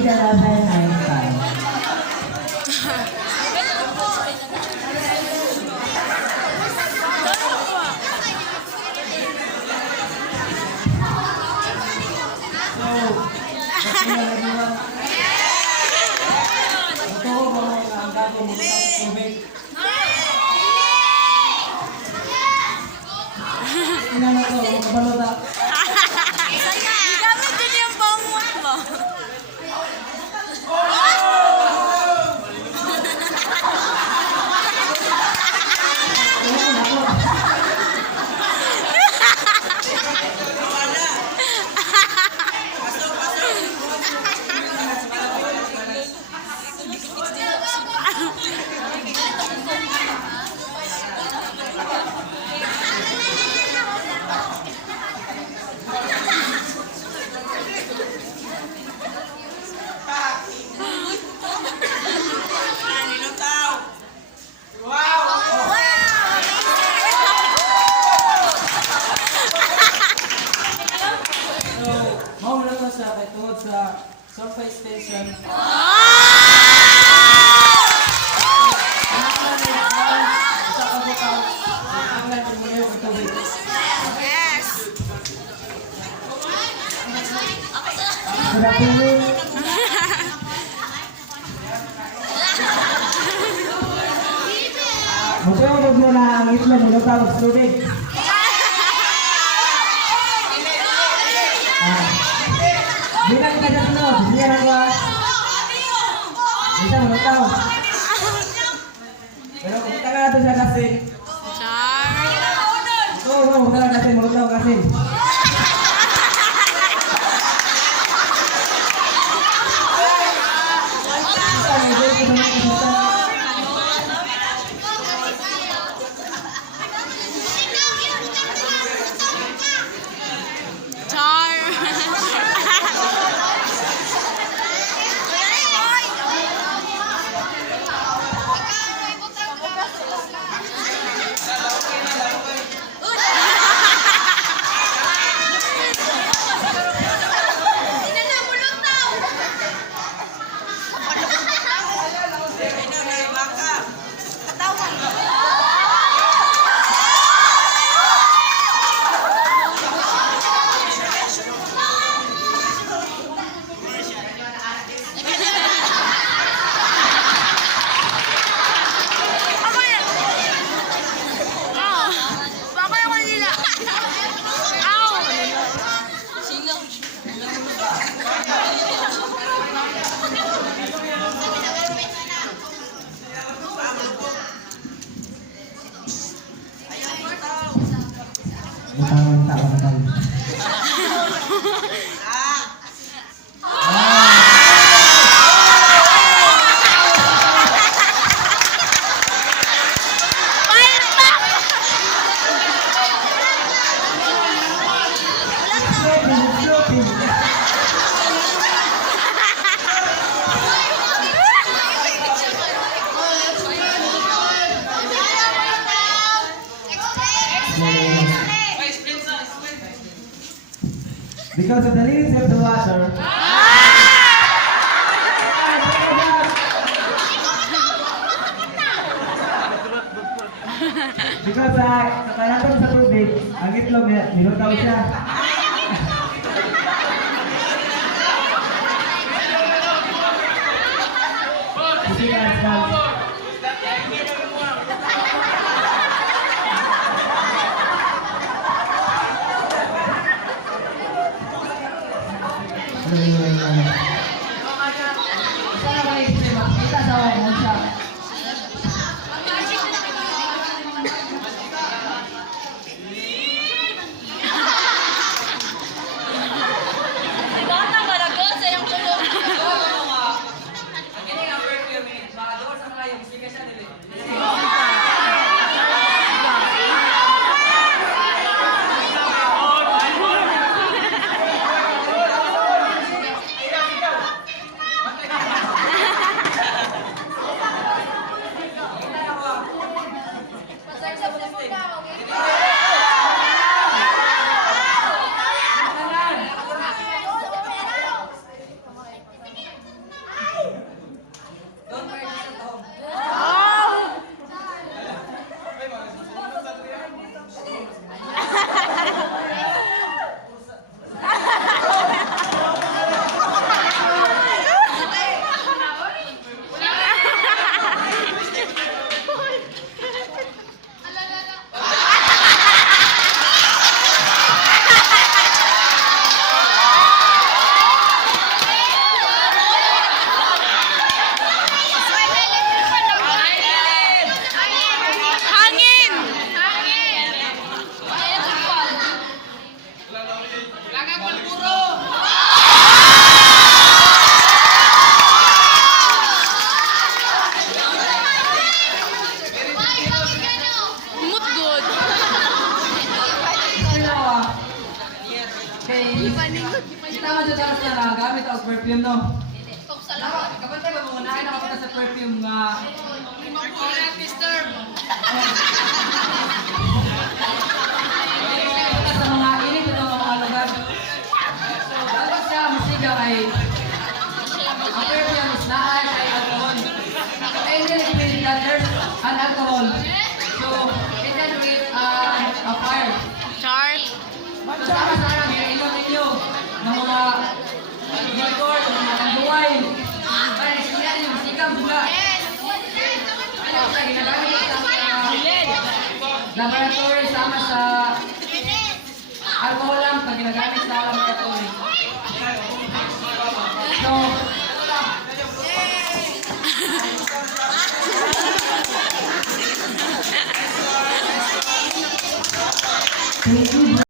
grade 11, Einstein. Gamit din yung bangot mo. Mahula ko sa tungod sa surface station. Yes. Good afternoon. Matulog mo na ang itlog mo tawag sa tubig. Bilang ka dyan mo, siya na ko. Bisa mo tawag. Pero kung ka na ito siya kasi. Char. Oo, kung ka na kasi mo tawag kasi. Butang tak bakal. Because of the limits of the water. Because nakanatong sa tubig, ang itlog niya, nilutaw siya. Kapag tayo mamunahin ako kita sa perfume nga sa mga init ito mga lugar. So, dapat siya musiga ay ang perfume is naan ay alcohol. Kaya hindi nag-pili that there's an alcohol. So, it can create a fire. Char. So, tama sa akin, kailan ninyo ng mga motor, mga kanduay. Para siya yung musiga, buga. Ano siya, ginagamit ito sa laboratory sama sa alcohol lang pag ginagamit sa laboratory. So, thank you.